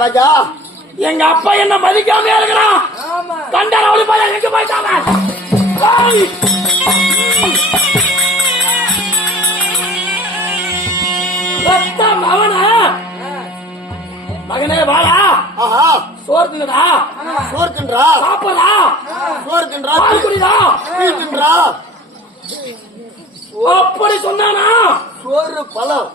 ராஜா எங்க அப்பா என்ன மதிக்காம இருக்கிறான். கண்டார அவளு போய் எங்க போயிட்டாங்க. அவன மகனே வாடா. ஆஹா சோறு தின்றா. சோறு தின்றா. சாப்பிடா. சோறு தின்றா. குடிடா. தின்றா. அப்படி சொன்னானா? சோறு பழம்.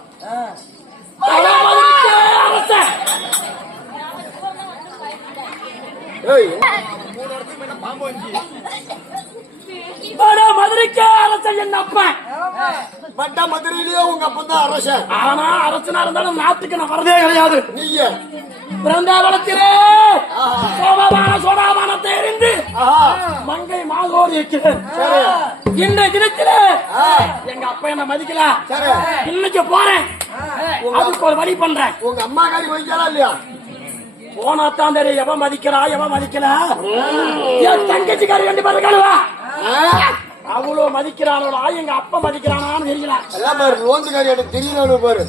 மதுரைக்கே அரசன் என்ன அப்பன். பட்டா மதுரையிலேயே உங்க அப்பன் தான் அரசன். ஆனா அரசனா இருந்தாலும் நாட்டுக்கு நான் வரதே கிடையாது. நீங்க பிறந்தாவளத்திலே சோபாமானத்தை எறிந்து மங்கை மாதோடு இருக்கிறேன். இன்றைய தினத்திலே எங்க அப்பா என்ன மதிக்கல. இன்னைக்கு போறேன், அதுக்கு ஒரு வழி பண்றேன். உங்க அம்மா காரி மதிக்கலாம் இல்லையா? போனாத்தான் தெரியும் எவன் மதிக்கிறா எவன் மதிக்கல. என் தங்கச்சிக்காரி ரெண்டு பேரும் கழுவா அவ்வளவு மதிக்கிறானோடா எங்க அப்பா மதிக்கிறானான்னு தெரியல. அதான் பாரு ரோந்துக்காரி எனக்கு தெரியல பாரு.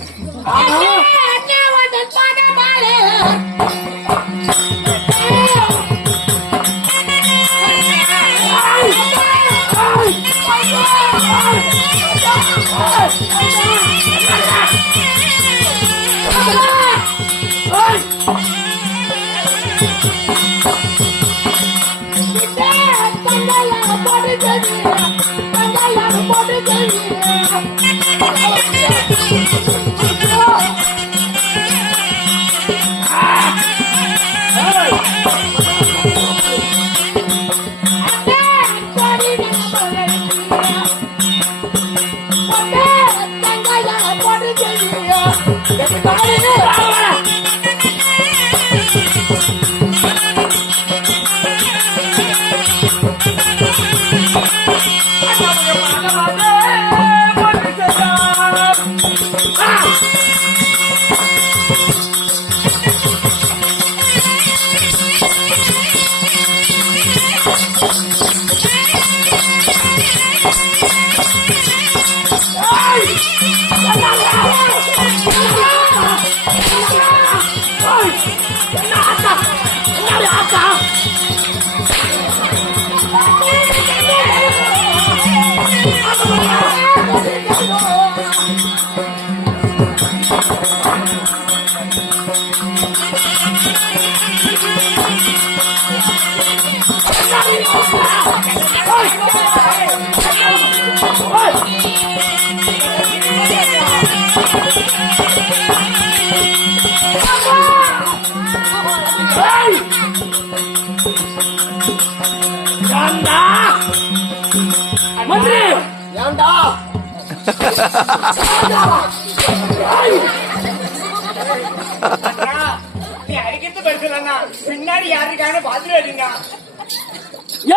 நீ அடிக்கிறது பெருசுலன்னா பின்னாடி யாருக்கான பாத்துருங்க.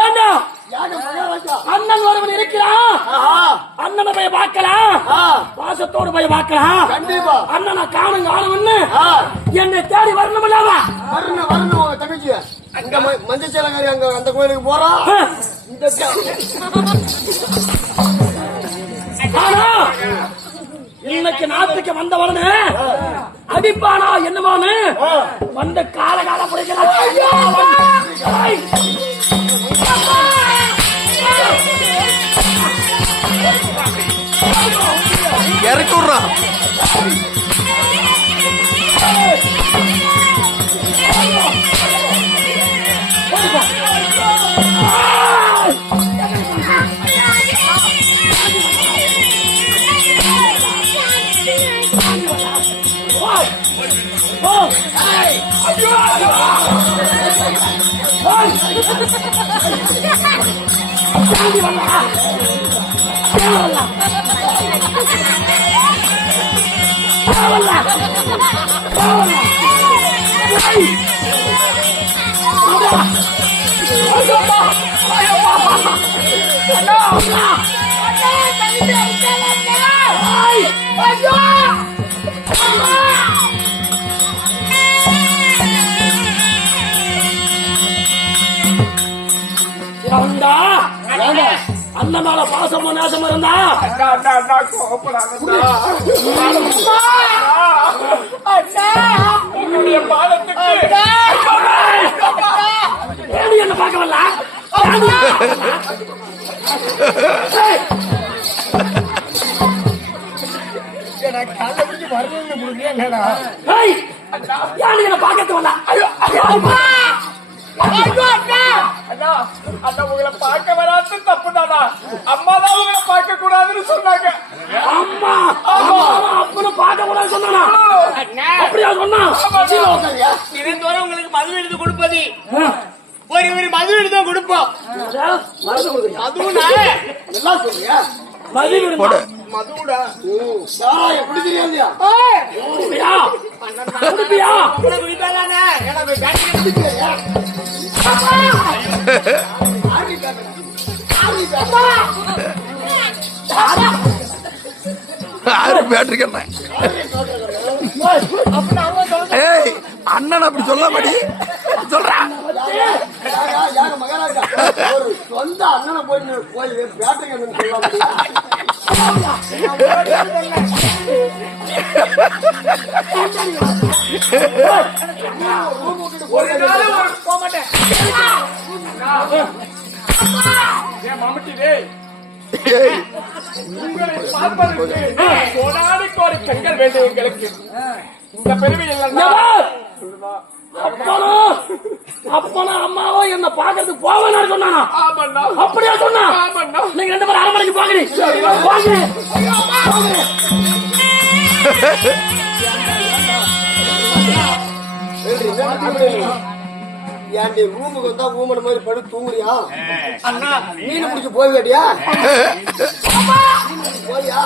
ஏண்டா அண்ணன் ஒருவன் இருக்கிறான். அண்ணனை போய் பார்க்கலாம், பாசத்தோடு போய் பார்க்கலாம். கண்டிப்பா அண்ணனை காணும் காணும்னு என்னை தேடி வரணும் இல்லாம வரணும் வரணும். உங்க தங்கச்சி அங்க மஞ்சச்சேலங்காரி அங்க அந்த கோயிலுக்கு போறோம். இன்னைக்கு நாட்டுக்கு வந்தவனு அடிப்பானா என்னவானு வந்து கால கால பிடிக்கிறான். இறக்கி விடுறான். அண்ணனால பாசமும் நேசமும் இருந்தா என்னுடைய பாலத்துக்கு எனக்கு காலைல பிடிச்சி வரணும்னு முடியலடா. ஏய், யாரு என்ன பாக்கத்து வந்தா? ஐயோ, ஐயோ, அம்மா! ஐயோ, அக்கா! அண்ணா, அண்ணா உங்களை பார்க்க வராது தப்புதானா? அம்மா தான் உங்களை பார்க்க கூடாதுன்னு சொன்னாங்க. அம்மா! அப்பனும் பார்க்க கூடாது சொன்னானா? அப்படியா சொன்னா? தினந்தோறும் உங்களுக்கு மது எடுத்து கொடுப்பது ஒரு மது எடுத்து தான் கொடுப்போம். மருந்து கொடுக்குறியா? அதுவும் நான் நல்லா சொல்றியா? மதி விடுமா? மதுடா எப்படி தெரியும் இல்லையா? குடிப்பியா? குடிப்பியா? உங்களை குடிப்பாதானே? ஏன்னா போய் பேட்டரி ஏய் அண்ணன் அப்படி சொல்ல மாடி சொல்றான். யாரு மகாராஜா ஒரு சொந்த அண்ணனை போய் பேட்டரி ஒரு நாள் போக மாட்டேன். மாமட்டி உங்களை பார்ப்பதற்கு கோடாடி கோடி கண்கள் வேண்டும் எங்களுக்கு. இந்த பெருமை இல்லைன்னா அப்பனா அம்மாவோ என்ன பாக்கிறதுக்கு போவேன்னு சொன்னானா? ஆமாண்ணா அப்படியா சொன்னா? ஆமாண்ணா. நீங்க 2 பேரும் அரமனைக்கு பாக்குறீங்க. ஏன்டி ரூமுக்கு வந்தா ஊமன மாதிரி படுத்து தூங்குறியா? அண்ணா மீன் பிடிச்சு போய் வேட்டியா? போயா?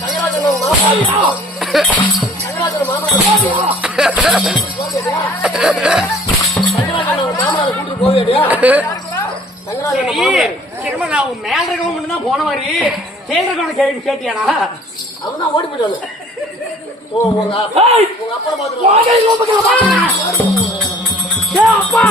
சங்கராஜன் மாமா சங்கராஜன் மாமா கூட்டிட்டு போவேடியா? சங்கராஜன் மாமா திரும்ப நான் உன் மேல இருக்கவங்க தான் போன மாதிரி கேட்கறவன கேள்வி கேட்டியானா? அவன் தான் ஓடி போயிட்டாங்க. உங்க அப்பா பாத்துக்கலாம். அப்பா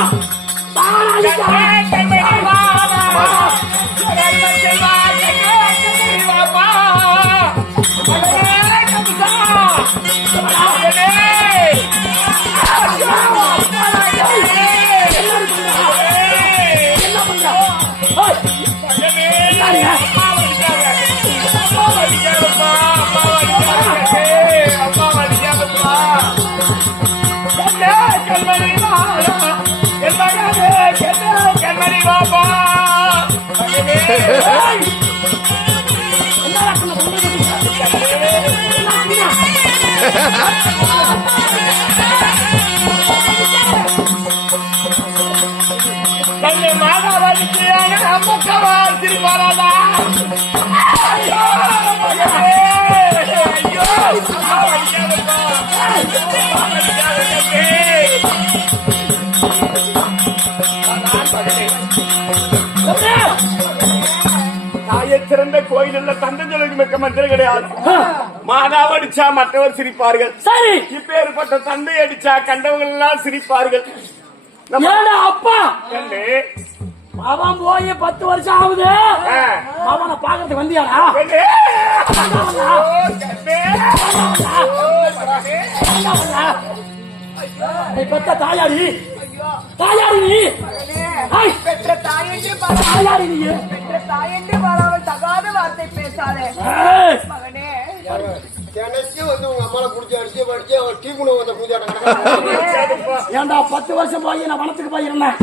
சிறந்த கோயில் உள்ள தந்தஞ்சலுக்கு மிக்க மந்திரம் கிடையாது. மாதாவை அடிச்சா மற்றவர் சிரிப்பார்கள். சரி, இப்பேற்பட்ட தந்தை அடிச்சா கண்டவங்க எல்லாம் சிரிப்பார்கள். அப்பா கண்ணு அவன் போய் 10 வருஷம் ஆகுது. அவனை பாக்கிறதுக்கு வந்தியாரா? நீ பெத்த தாயாடி தாயாடி நீ பெற்ற தாயென்று தாயாடி நீ பெற்ற தாயென்று வராமல் தகாத வார்த்தை பேசாதே மகனே. தினைக்கு வந்து உங்க அம்மாவை குடிச்சு அடிச்சு படிச்சு டீ குணம் வந்த பூஜை. ஏண்டா 10 வருஷம் போய் நான் வனத்துக்கு போயிருந்தேன்.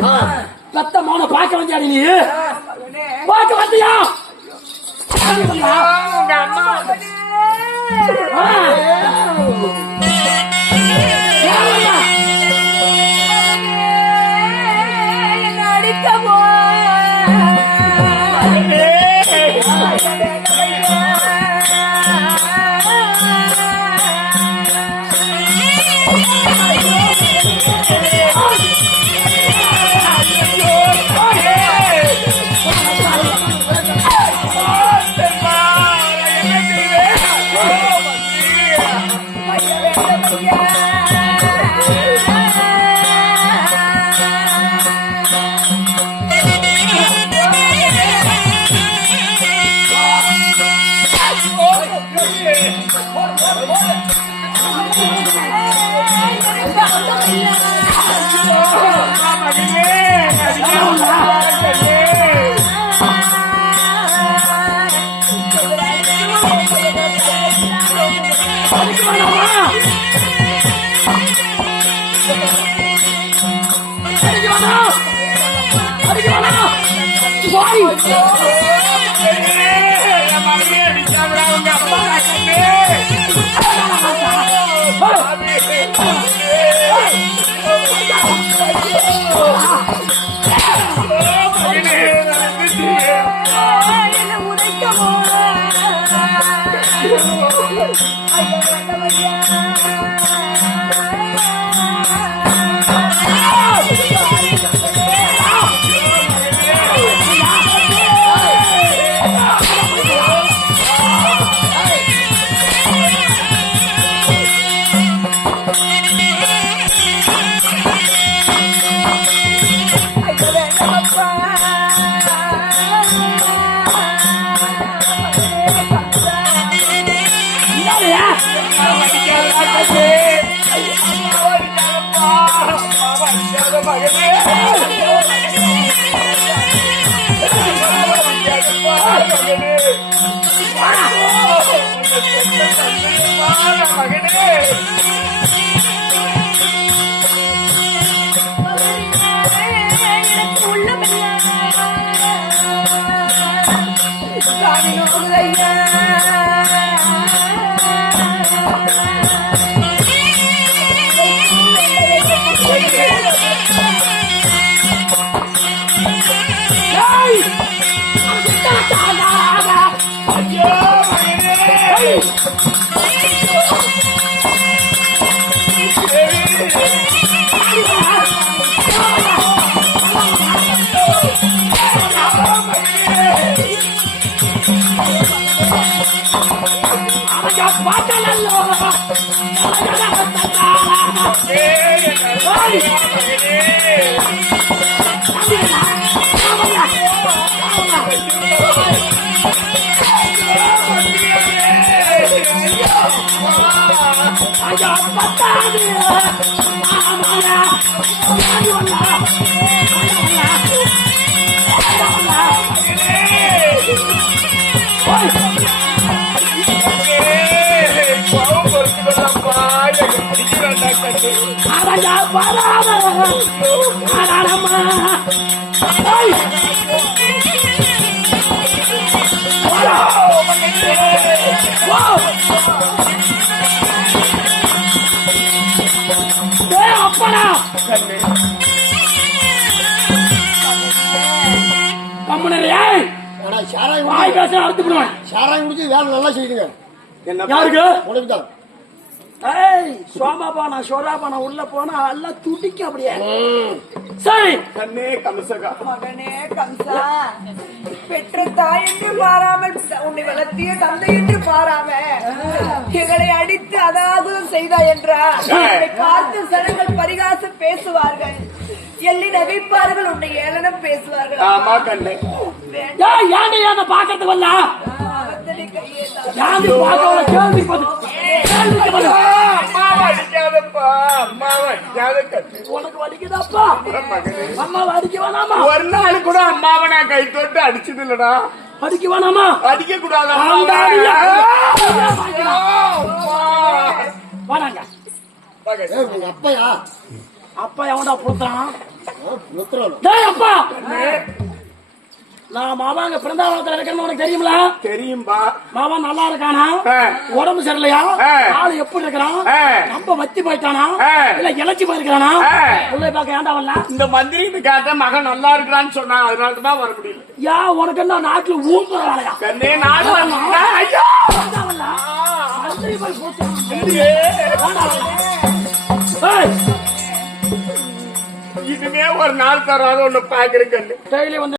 பெத்த மௌன பார்க்க வந்தியாடி நீ? பார்க்க வந்தியா? உங்க அம்மா என்ன அடிக்கவோ மகனே அடிக்க வேணாம். அடிக்க வேணாம். சாரி. என் மகனே அடிச்சாங்களா உங்க அப்பா கண்ணே? என்ன உதைக்கமோ ஐயா வேண்டமையா சாராயம் குடிச்சு வேலை நல்லா செய்யுங்க. யாருக்கு? உனக்கு தான். சோமாபா நான் சோராபா நான் உள்ள போனா எல்லாம் துடிக்க அப்படியே. சரி கண்ணே கம்சகா மகனே கம்சா, பெற்ற தாய் என்று பாராமல் உன்னை வளர்த்திய தந்தை என்று பாராம எங்களை அடித்து அதாகுதம் செய்தாய் என்றார். உன்னை பார்த்து சனங்கள் பரிகாசம் பேசுவார்கள், எள்ளி நகைப்பார்கள், உன்னை ஏளனம் பேசுவார்கள். ஆமா கண்ணே. ஏன் ஏன் பாக்கிறதுக்கு வரல? யாரு பாக்கவள கேள்வி பதில். அம்மாவை அடிக்காதப்பா, அம்மாவை அடிக்காத கண்ணே. உனக்கு வலிக்குதாப்பா? அம்மாவை அடிக்க வேணாமா? ஒரு நாள் கூட அம்மாவை நான் கை தொட்டு அடிச்சது இல்லடா. அடிக்க வேணாமா? அடிக்க கூடாது வாடாங்க. உங்க அப்பையா? அப்பா எவன்டா புடுறான்? புத்திரன். டேய் அப்பா, நான் மாமாங்க பிறந்தாவளத்துல இருக்கேன்னு உனக்கு தெரியுங்களா? தெரியும்பா. மாமா நல்லா இருக்கானா? உடம்பு சரியில்லையா? ஆளு எப்படி இருக்கிறான்? நம்ம வத்தி போயிட்டானா இல்ல இழைச்சி போயிருக்கானா? உள்ள பாக்க ஏன்டா வரல? இந்த மந்திரி கேட்ட மகன் நல்லா இருக்கிறான்னு சொன்னா, அதனாலதான் வர முடியல. யா உனக்கு என்ன நாட்டுல ஊம்புற வேலையா? கண்ணே நாடு ஐயோ மந்திரி போய் போச்சு. இதுவே ஒரு நாள் தராத ஒண்ணு பாக்குறேன் கண்ணு. டெய்லி வந்து